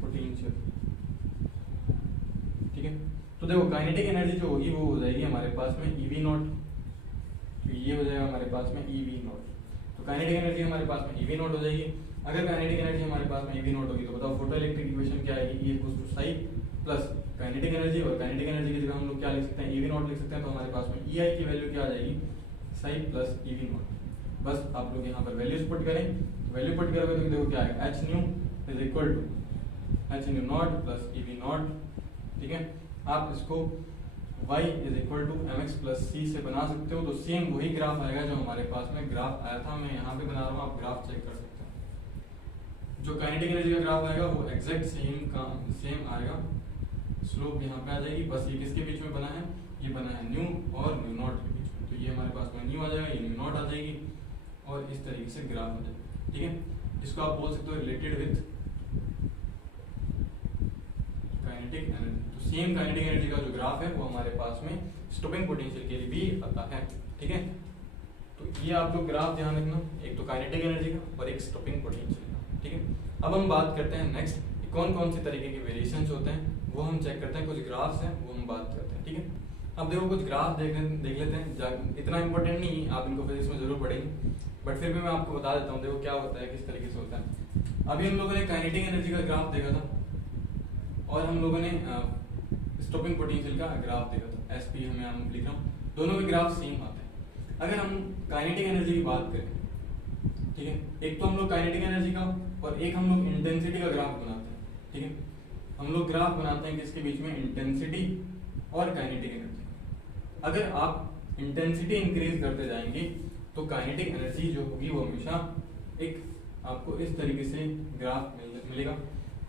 potential. ठीक है, तो देखो काइनेटिक एनर्जी जो होगी वो हो जाएगी हमारे पास में ईवी नॉट, तो ये हो जाएगा हमारे पास में ईवी नॉट। तो काइनेटिक एनर्जी हमारे पास में ईवी नॉट हो जाएगी। अगर काइनेटिक एनर्जी हमारे पास में ईवी नॉट होगी तो बताओ फोटो इलेक्ट्रिक इक्वेशन क्या आएगी? E equals to psi plus kinetic energy, और काइनेटिक एनर्जी की जगह हम लोग क्या लिख सकते हैं? ईवी नॉट लिख सकते हैं। तो हमारे पास में EI की वैल्यू क्या आ जाएगी? Psi plus eV naught. बस आप लोग यहाँ पर वैल्यूज पुट करें, वैल्यू पुट करोगे तो देखो क्या आएगा? H nu is equal to H nu naught plus eV naught. ठीक है, आप इसको y is equal to M X plus C से बना सकते हो। तो सेम वही ग्राफ आएगा जो हमारे पास में ग्राफ आया था, मैं यहाँ पे बना रहा हूँ, आप ग्राफ चेक कर सकते हैं। जो काइनेटिक एनर्जी का ग्राफ आएगा वो एग्जैक्ट सेम आएगा, स्लोप यहाँ पे आ जाएगी। बस ये किसके बीच में बना है? ये बना है न्यू और न्यू नॉट के बीच में। तो ये हमारे पास में न्यू आ जाएगा, ये न्यू नॉट आ जाएगी और इस तरीके से ग्राफ आ जाएगा। ठीक है, इसको आप बोल सकते हो रिलेटेड विथ काइनेटिक एनर्जी। तो सेम काइनेटिक एनर्जी का जो ग्राफ है वो हमारे पास में स्टॉपिंग पोटेंशियल के लिए भी आता है। ठीक है, तो ये आप लोग ग्राफ ध्यान रखना, एक तो काइनेटिक एनर्जी का और एक स्टॉपिंग पोटेंशियल का। ठीक है, अब हम बात करते हैं नेक्स्ट कौन कौन से तरीके के वेरिएशंस होते हैं वो हम चेक करते हैं। कुछ ग्राफ्स हैं वो हम बात करते हैं। ठीक है, अब देखो कुछ ग्राफ देख लेते हैं। इतना इंपॉर्टेंट नहीं, आप इनको फिजिक्स में जरूर पढ़ेंगे, बट फिर भी मैं आपको बता देता हूँ देखो क्या होता है, किस तरीके से होता है। अभी हम लोगों ने काइनेटिक एनर्जी का ग्राफ देखा था और हम लोगों ने स्टॉपिंग पोटेंशियल का ग्राफ देखा था। एसपी हमें लिख रहा हूँ, दोनों के ग्राफ सेम आते हैं। अगर हम काइनेटिक एनर्जी की बात करें, ठीक है, एक तो हम लोग काइनेटिक एनर्जी का और एक हम लोग इंटेंसिटी का ग्राफ बनाते हैं। ठीक है, हम लोग ग्राफ बनाते हैं किसके बीच में? इंटेंसिटी और काइनेटिक एनर्जी। अगर आप इंटेंसिटी इंक्रीज करते जाएंगे तो काइनेटिक एनर्जी जो होगी वो हमेशा एक आपको इस तरीके से ग्राफ मिलेगा।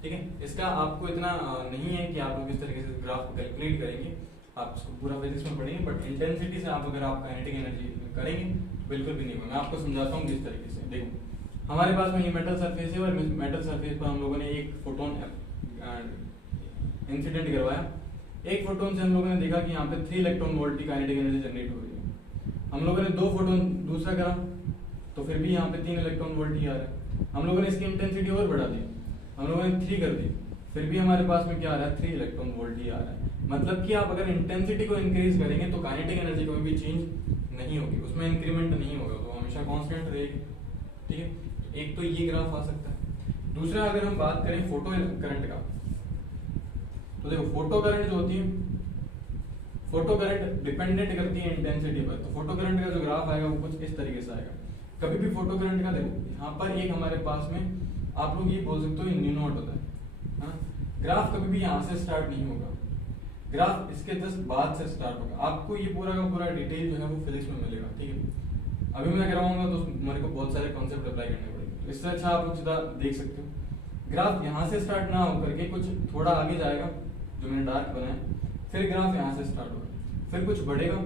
ठीक है, इसका आपको इतना नहीं है कि आप लोग इस तरीके से ग्राफ को कैलकुलेट करेंगे, आप इसको पूरा फिजिक्स में पढ़ेंगे, बट इंटेंसिटी से आप अगर आप काइनेटिक एनर्जी करेंगे तो बिल्कुल भी नहीं होगा। मैं आपको समझाता हूँ किस तरीके से। देखो हमारे पास में ये मेटल सरफेस है और मेटल सरफेस पर हम लोगों ने एक फोटोन इंसिडेंट करवाया। एक फोटोन से हम लोगों ने देखा कि यहाँ पे 3 इलेक्ट्रॉन वोल्ट की काइनेटिक एनर्जी जनरेट हो रही है। हम लोगों ने 2 फोटोन दूसरा करा तो फिर भी यहाँ पे 3 इलेक्ट्रॉन वोल्ट ही आ रहा है। हम लोगों ने इसकी इंटेंसिटी और बढ़ा दी, हम लोगों ने 3 कर दी, फिर भी हमारे पास में क्या आ रहा है? 3 इलेक्ट्रॉन वोल्ट ही आ रहा है। मतलब कि आप अगर इंटेंसिटी को इंक्रीज करेंगे तो काइनेटिक एनर्जी कोई भी चेंज नहीं होगी, उसमें इंक्रीमेंट नहीं होगा, तो हमेशा कांस्टेंट रहेगी। ठीक है, एक तो ये ग्राफ आ सकता है। दूसरा अगर हम बात करें फोटो करंट का, तो देखो फोटो करंट जो होती है, फोटो करंट डिपेंडेंट करती है इंटेंसिटी पर। तो फोटो करंट का जो ग्राफ आएगा वो कुछ इस तरीके से आएगा। कभी भी फोटो करंट का देखो यहाँ पर एक हमारे पास में आप लोग ये बोल सकते हो न्यू नॉट होता है। हाँ? ग्राफ कभी भी यहाँ से स्टार्ट नहीं होगा, ग्राफ इसके जस्ट बाद से स्टार्ट होगा। आपको ये पूरा का पूरा डिटेल जो है वो फिजिक्स में मिलेगा। ठीक है, अभी मैं कराऊंगा तो मेरे को बहुत सारे कॉन्सेप्ट अप्लाई करने पड़ेंगे, तो इससे अच्छा आप लोग सीधा देख सकते हो। ग्राफ यहाँ से स्टार्ट ना होकर के कुछ थोड़ा आगे जाएगा, जो मैंने डार्क बनाया, फिर ग्राफ यहाँ से स्टार्ट होगा, फिर कुछ बढ़ेगा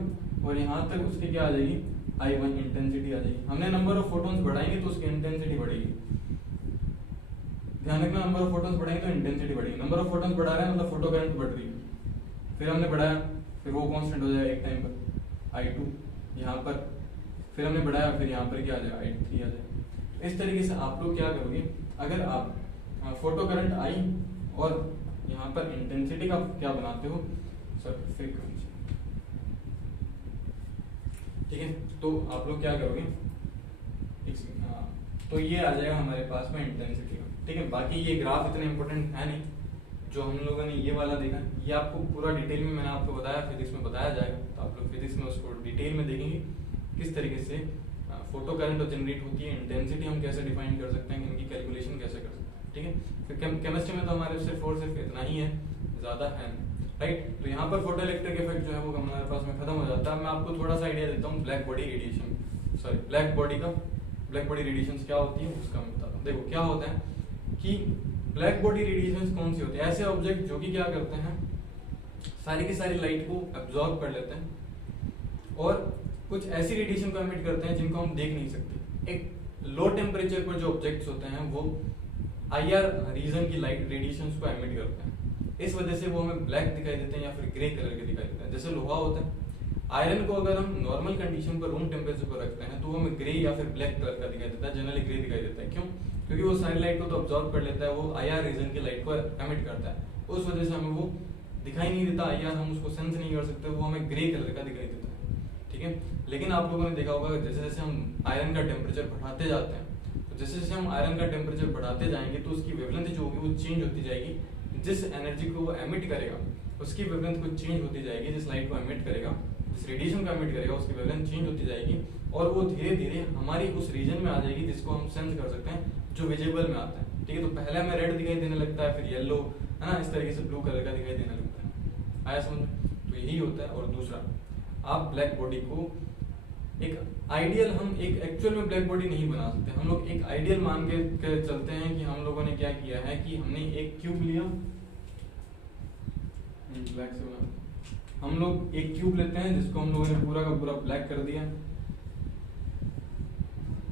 और यहाँ तक उसकी क्या आ जाएगी? I1 इंटेंसिटी आ जाएगी। हमने नंबर ऑफ फोटॉन्स बढ़ाएंगे तो उसकी इंटेंसिटी बढ़ेगी। ध्यान रखना, नंबर ऑफ फोटॉन्स बढ़ाएंगे तो इंटेंसिटी बढ़ेगी। नंबर ऑफ फोटॉन्स बढ़ा रहे हैं मतलब फोटो करंट बढ़ रही है। फिर हमने बढ़ाया, फिर वो कांस्टेंट हो जाएगा एक टाइम पर I2 यहाँ पर, फिर हमने बढ़ाया, फिर यहाँ पर क्या आ जाएगा? I3 आ जाएगा। इस तरीके से आप लोग क्या करोगे, अगर आप फोटो करंट आई और यहाँ पर इंटेंसिटी का क्या बनाते हो, सॉरी फ्रीक्वेंसी, ठीक है, तो आप लोग क्या करोगे, तो ये आ जाएगा हमारे पास में इंटेंसिटी का, ठीक है। बाकी ये ग्राफ इतना इंपॉर्टेंट है नहीं, जो हम लोगों ने ये वाला देखा, ये आपको पूरा डिटेल में मैंने आपको बताया, फिजिक्स में बताया जाएगा, तो आप लोग फिजिक्स में उसको डिटेल में देखेंगे किस तरीके से फोटो करंट जनरेट होती है, इंटेंसिटी हम कैसे डिफाइन कर सकते हैं, इनकी कैलकुलेशन कैसे कर सकते हैं, ठीक है। फिर केमिस्ट्री में तो हमारे सिर्फ और सिर्फ इतना ही है, ज़्यादा है, राइट। तो यहाँ पर फोटो इलेक्ट्रिक इफेक्ट जो है वो हमारे पास में खत्म हो जाता है। मैं आपको थोड़ा सा आइडिया देता हूँ black body radiation, sorry black body radiation क्या होती है उसका मैं बताता हूँ। देखो क्या होता है कि ब्लैक बॉडी रेडिएशन कौन सी होती है, ऐसे ऑब्जेक्ट जो कि क्या करते हैं, सारी की सारी लाइट को एब्जॉर्ब कर लेते हैं और कुछ ऐसी रेडिएशन को एमिट करते हैं जिनको हम देख नहीं सकते। एक लो टेम्परेचर पर जो ऑब्जेक्ट्स होते हैं वो IR रीजन की लाइट रेडिएशंस को एमिट करते हैं, इस वजह से वो हमें ब्लैक दिखाई देते हैं या फिर ग्रे कलर के दिखाई देते हैं। जैसे लोहा होता है, आयरन को अगर हम नॉर्मल कंडीशन पर रूम टेम्परेचर पर रखते हैं तो वो हमें ग्रे या फिर ब्लैक कलर का दिखाई देता है, जनरली ग्रे दिखाई देता है। क्यों? क्योंकि वो सारी लाइट को तो ऑब्जॉर्व कर लेता है, वो IR रीजन की लाइट को एमिट करता है, उस वजह से हमें वो दिखाई नहीं देता IR, हम उसको सेंस नहीं कर सकते, वो हमें ग्रे कलर का दिखाई देता है, ठीक है। लेकिन आप लोगों ने देखा होगा जैसे जैसे हम आयरन का टेम्परेचर बढ़ाते जाते हैं, तो जैसे जैसे हम आयरन का टेम्परेचर बढ़ाते जाएंगे तो उसकी वेवलेंथ जो होगी वो चेंज होती जाएगी, जिस एनर्जी को वो एमिट करेगा उसकी वेवलेंथ को चेंज होती जाएगी, जिस लाइट को एमिट करेगा, जिस रेडिएशन को एमिट करेगा उसकी वेवलेंथ चेंज होती जाएगी और वो धीरे धीरे हमारी उस रीजन में आ जाएगी जिसको हम सेंस कर सकते हैं, जो विजिबल में आता है, ठीक है। तो पहले हमें रेड दिखाई देने लगता है, फिर येलो, है ना, इस तरीके से ब्लू कलर का दिखाई देने लगता है, आया समझ? तो यही होता है। और दूसरा, आप ब्लैक बॉडी को एक आइडियल, हम एक एक्चुअल में ब्लैक बॉडी नहीं बना सकते, हम लोग एक आइडियल मान के चलते हैं कि हम लोगों ने क्या किया है कि हमने एक क्यूब लिया, ब्लैक से बना, हम लोग एक क्यूब लेते हैं जिसको हम लोगों ने पूरा का पूरा ब्लैक कर दिया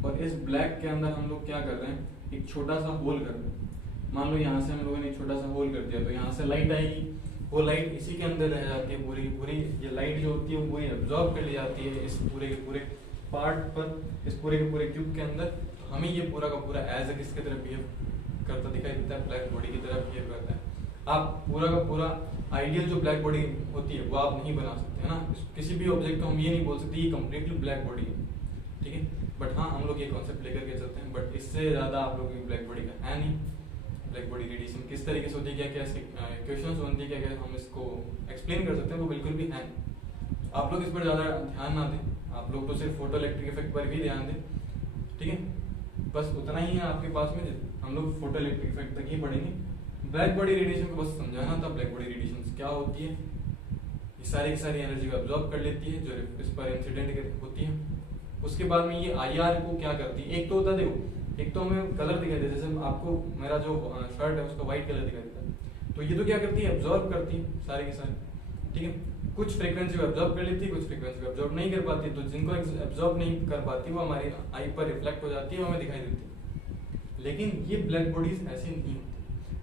और इस ब्लैक के अंदर हम लोग क्या कर रहे हैं, एक छोटा सा होल कर रहे हैं। मान लो यहाँ से हम लोगों ने एक छोटा सा होल कर दिया, तो यहाँ से लाइट आएगी, वो लाइट इसी के अंदर रह जाती है, पूरी पूरी ये लाइट जो होती है वो पूरी एब्जॉर्ब कर ली जाती है इस पूरे के पूरे पार्ट पर, इस पूरे के पूरे क्यूब के अंदर। तो हमें ये पूरा का पूरा एज ए किसकी तरह बिहेव करता दिखाई देता है, ब्लैक बॉडी की तरह बिहेव करता है। आप पूरा का पूरा आइडियल जो ब्लैक बॉडी होती है वो आप नहीं बना सकते, है ना। किसी भी ऑब्जेक्ट को हम ये नहीं बोल सकते ये कंप्लीटली ब्लैक बॉडी है, ठीक है। बट हाँ, हम लोग ये कॉन्सेप्ट लेकर के चलते हैं, बट इससे ज्यादा आप लोग ब्लैक बॉडी का है नहीं। ब्लैक बॉडी रेडिएशन किस तरीके से होती है, क्या क्या क्वेश्चंस बनती है, क्या क्या हम इसको एक्सप्लेन कर सकते हैं, वो बिल्कुल भी है नहीं। आप लोग इस पर ज्यादा ध्यान ना दें, आप लोग तो सिर्फ फोटो इलेक्ट्रिक इफेक्ट पर भी ध्यान दें, ठीक है। बस उतना ही है आपके पास में, हम लोग फोटो इलेक्ट्रिक इफेक्ट तक ही पढ़ेंगे। ब्लैक बॉडी रेडिएशन को बस समझाना था, ब्लैक बॉडी रेडिएशन क्या होती है, ये सारी की सारी एनर्जी को एब्जॉर्ब कर लेती है जो इस पर इंसिडेंट होती है। उसके बाद में ये IR को क्या करती है, एक तो होता है, देखो एक तो हमें कलर दिखाई देता है, जैसे आपको मेरा जो शर्ट है उसका व्हाइट कलर दिखाई देता है, तो ये तो क्या करती है, एब्जॉर्ब करती है सारी की सारी, ठीक है। कुछ फ्रीक्वेंसी को एब्जॉर्ब कर लेती है, कुछ फ्रीक्वेंसी को एब्जॉर्ब नहीं कर पाती, तो जिनको एब्जॉर्ब नहीं कर पाती वो हमारी आई पर रिफ्लेक्ट हो जाती है, हमें दिखाई देती है। लेकिन ये ब्लैक बॉडीज ऐसी नहीं होती,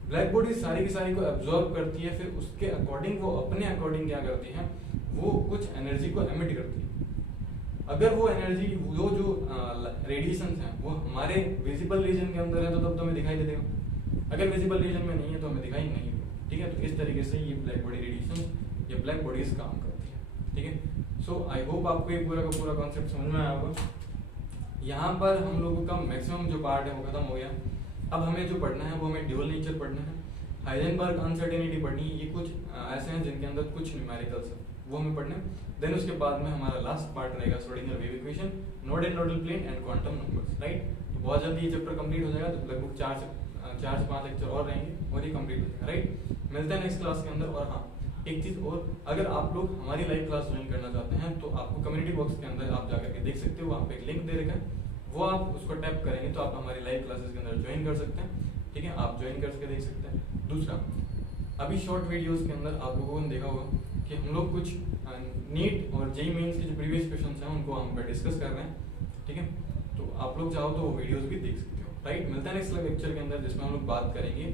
ब्लैक बॉडीज सारी की सारी को एब्जॉर्ब करती है, फिर उसके अकॉर्डिंग वो अपने अकॉर्डिंग क्या करती है, वो कुछ एनर्जी को एमिट करती है। अगर वो एनर्जी, वो जो रेडिएशन है वो हमारे विजिबल रीजन के अंदर है तो तब तो हमें दिखाई दे देगा, अगर विजिबल रीजन में नहीं है तो हमें दिखाई नहीं देगा, ठीक है। तो इस तरीके से ये ब्लैक बॉडी रेडिएशन, ये ब्लैक बॉडीज काम करती है, ठीक है। सो आई होप आपको ये पूरा का पूरा कॉन्सेप्ट समझ में आया होगा। यहाँ पर हम लोगों का मैक्सिमम जो पार्ट है वो खत्म हो गया। अब हमें जो पढ़ना है वो हमें ड्यूअल नेचर पढ़ना है, हाइजेनबर्ग अनसर्टेनिटी पढ़नी है, ये कुछ ऐसे हैं जिनके अंदर कुछ न्यूमेरिकल्स है वो हमें पढ़ना है। देन उसके बाद में हमारा लास्ट पार्ट रहेगा Schrodinger wave equation, node and nodal plane and quantum numbers, right. तो बहुत जल्दी ये चैप्टर कंप्लीट हो जाएगा, तो लगभग 4 से 5 लेक्चर और रहेंगे और ये कंप्लीट हो जाएगा, राइट। मिलते हैं नेक्स्ट क्लास के अंदर। और हाँ, एक चीज और, अगर आप लोग हमारी लाइव क्लास ज्वाइन करना चाहते हैं तो आपको कम्युनिटी बॉक्स के अंदर आप जाकर के देख सकते हो, वहाँ पे एक लिंक दे रखा है, वो आप उसको टैप करेंगे तो आप हमारी लाइव क्लासेस के अंदर ज्वाइन कर सकते हैं, ठीक है। आप ज्वाइन करके देख सकते हैं। दूसरा, अभी शॉर्ट वीडियोस के अंदर आप लोगों ने देखा होगा कि हम लोग कुछ नीट और जेईई मेंस के जो प्रीवियस क्वेश्चंस हैं उनको हम पे डिस्कस कर रहे हैं, ठीक है। तो आप लोग चाहो तो वो वीडियोस भी देख सकते हो, राइट। मिलता है नेक्स्ट लेक्चर के अंदर जिसमें हम लोग बात करेंगे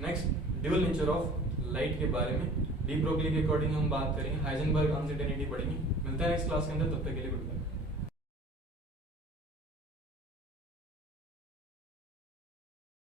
next dual nature of light के बारे में, डी ब्रोगली के अकॉर्डिंग हम बात करेंगे, हाइजेनबर्ग अनसर्टेनिटी पढ़ेंगे। मिलता है नेक्स्ट क्लास के अंदर, तब तक के लिए गुड बाय।